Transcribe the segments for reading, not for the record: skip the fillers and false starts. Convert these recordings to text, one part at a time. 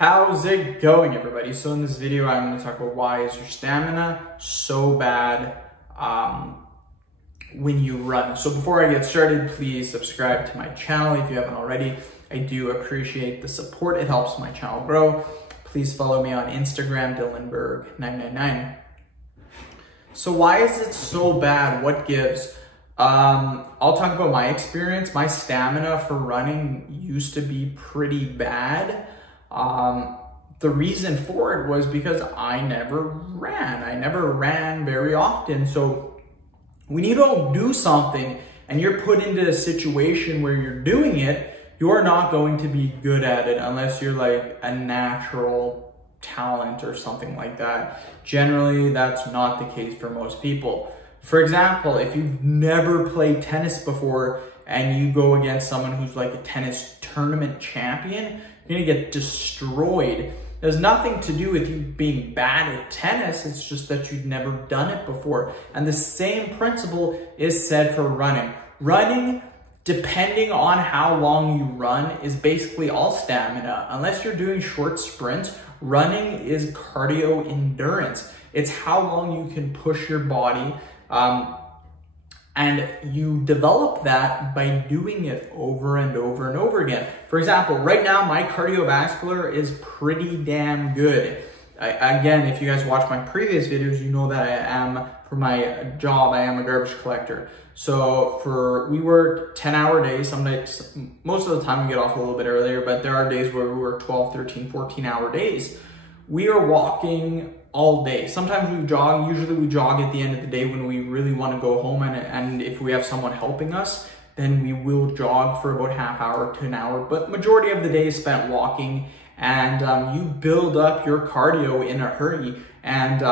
How's it going, everybody? So in this video, I'm going to talk about why is your stamina so bad when you run. So before I get started, please subscribe to my channel if you haven't already. I do appreciate the support. It helps my channel grow. Please follow me on Instagram, Dylanberg999. So why is it so bad? What gives? I'll talk about my experience. My stamina for running used to be pretty bad. The reason for it was because I never ran. I never ran very often. So when you don't do something and you're put into a situation where you're doing it, you're not going to be good at it unless you're like a natural talent or something like that. Generally, that's not the case for most people. For example, if you've never played tennis before and you go against someone who's like a tennis tournament champion, you're gonna get destroyed. It has nothing to do with you being bad at tennis, it's just that you've never done it before. And the same principle is said for running. Running, depending on how long you run, is basically all stamina. Unless you're doing short sprints, running is cardio endurance. It's how long you can push your body, and you develop that by doing it over and over and over again. For example, right now, my cardiovascular is pretty damn good. Again, if you guys watch my previous videos, you know that for my job, I am a garbage collector. So we work 10-hour days. Some days, most of the time we get off a little bit earlier, but there are days where we work 12, 13, 14-hour days. We are walking all day. Sometimes we jog. Usually we jog at the end of the day when we really want to go home, and if we have someone helping us, then we will jog for about half hour to an hour. But majority of the day is spent walking, and you build up your cardio in a hurry, and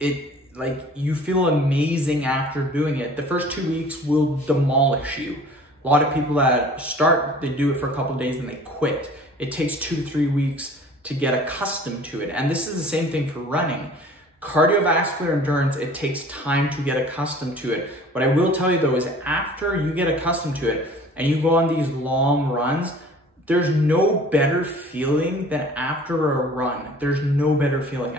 you feel amazing after doing it. The first 2 weeks will demolish you. A lot of people that start, they do it for a couple of days and they quit. It takes 2 to 3 weeks to get accustomed to it. And this is the same thing for running. Cardiovascular endurance, it takes time to get accustomed to it. What I will tell you though is after you get accustomed to it and you go on these long runs, there's no better feeling than after a run. There's no better feeling.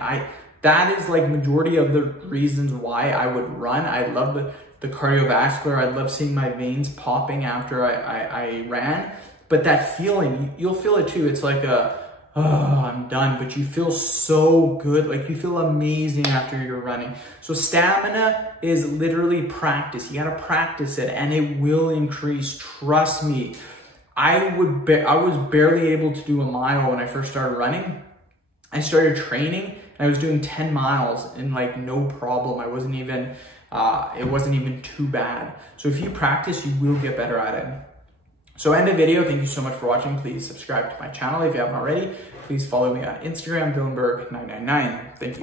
That is like majority of the reasons why I would run. I love the cardiovascular. I love seeing my veins popping after I ran. But that feeling, you'll feel it too. It's like oh, I'm done, but you feel so good. Like you feel amazing after you're running. So stamina is literally practice. You gotta practice it and it will increase. Trust me. I was barely able to do a mile when I first started running. I started training and I was doing 10 miles and like no problem. It wasn't even too bad. So if you practice, you will get better at it. So end the video. Thank you so much for watching. Please subscribe to my channel if you haven't already. Please follow me on Instagram, Dylanberg999. Thank you.